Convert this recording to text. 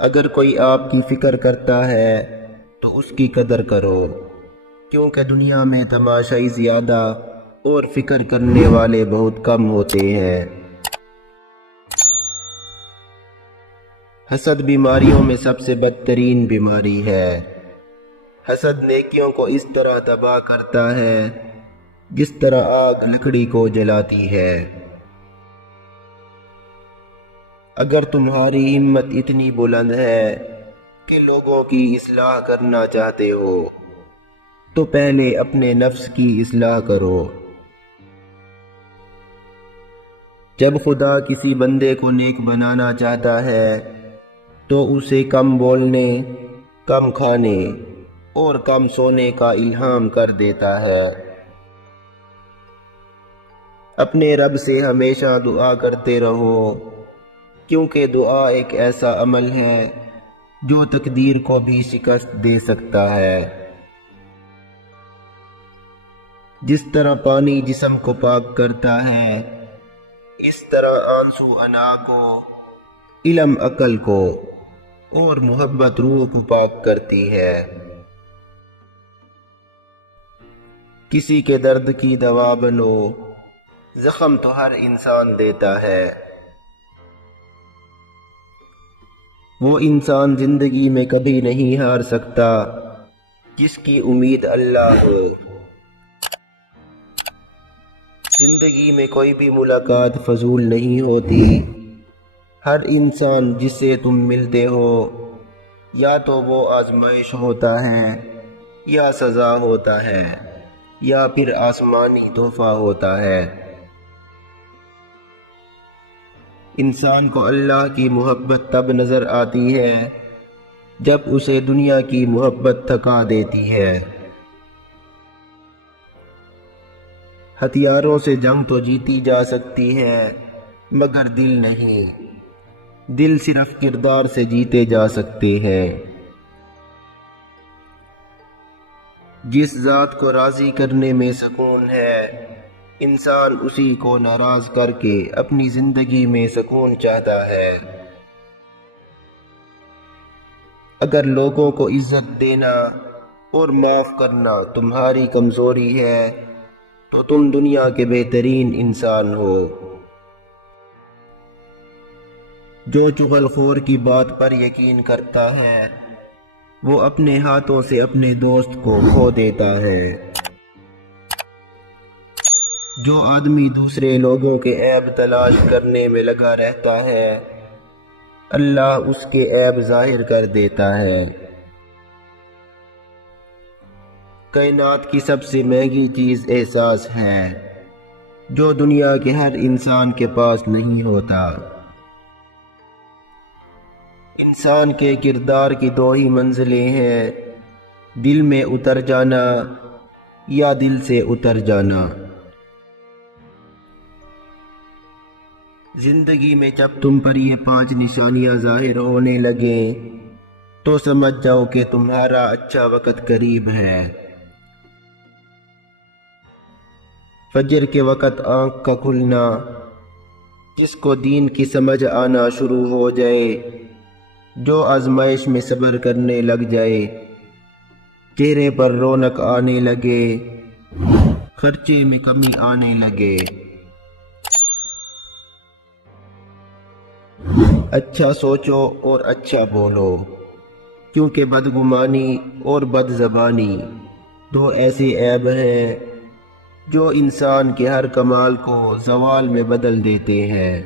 اگر کوئی آپ کی فکر کرتا ہے تو اس کی قدر کرو، کیونکہ دنیا میں تماشائی زیادہ اور فکر کرنے والے بہت کم ہوتے ہیں۔ حسد بیماریوں میں سب سے بدترین بیماری ہے۔ حسد نیکیوں کو اس طرح تباہ کرتا ہے جس طرح آگ لکڑی کو جلاتی ہے۔ اگر تمہاری ہمت اتنی بلند ہے کہ لوگوں کی اصلاح کرنا چاہتے ہو تو پہلے اپنے نفس کی اصلاح کرو۔ جب خدا کسی بندے کو نیک بنانا چاہتا ہے تو اسے کم بولنے، کم کھانے اور کم سونے کا الہام کر دیتا ہے۔ اپنے رب سے ہمیشہ دعا کرتے رہو، کیونکہ دعا ایک ایسا عمل ہے جو تقدیر کو بھی شکست دے سکتا ہے۔ جس طرح پانی جسم کو پاک کرتا ہے، اس طرح آنسو انا کو، علم عقل کو اور محبت روح کو پاک کرتی ہے۔ کسی کے درد کی دوا بنو، زخم تو ہر انسان دیتا ہے۔ وہ انسان زندگی میں کبھی نہیں ہار سکتا جس کی امید اللہ ہو۔ زندگی میں کوئی بھی ملاقات فضول نہیں ہوتی۔ ہر انسان جس سے تم ملتے ہو یا تو وہ آزمائش ہوتا ہے یا سزا ہوتا ہے یا پھر آسمانی تحفہ ہوتا ہے۔ انسان کو اللہ کی محبت تب نظر آتی ہے جب اسے دنیا کی محبت تھکا دیتی ہے۔ ہتھیاروں سے جنگ تو جیتی جا سکتی ہے مگر دل نہیں۔ دل صرف کردار سے جیتے جا سکتے ہیں۔ جس ذات کو راضی کرنے میں سکون ہے، انسان اسی کو ناراض کر کے اپنی زندگی میں سکون چاہتا ہے۔ اگر لوگوں کو عزت دینا اور معاف کرنا تمہاری کمزوری ہے تو تم دنیا کے بہترین انسان ہو۔ جو چغل خور کی بات پر یقین کرتا ہے وہ اپنے ہاتھوں سے اپنے دوست کو کھو دیتا ہے۔ جو آدمی دوسرے لوگوں کے عیب تلاش کرنے میں لگا رہتا ہے، اللہ اس کے عیب ظاہر کر دیتا ہے۔ کائنات کی سب سے مہنگی چیز احساس ہے، جو دنیا کے ہر انسان کے پاس نہیں ہوتا۔ انسان کے کردار کی دو ہی منزلیں ہیں، دل میں اتر جانا یا دل سے اتر جانا۔ زندگی میں جب تم پر یہ 5 نشانیاں ظاہر ہونے لگیں تو سمجھ جاؤ کہ تمہارا اچھا وقت قریب ہے۔ فجر کے وقت آنکھ کا کھلنا، جس کو دین کی سمجھ آنا شروع ہو جائے، جو آزمائش میں صبر کرنے لگ جائے، چہرے پر رونق آنے لگے، خرچے میں کمی آنے لگے۔ اچھا سوچو اور اچھا بولو، کیونکہ بدگمانی اور بد زبانی 2 ایسے عیب ہیں جو انسان کے ہر کمال کو زوال میں بدل دیتے ہیں۔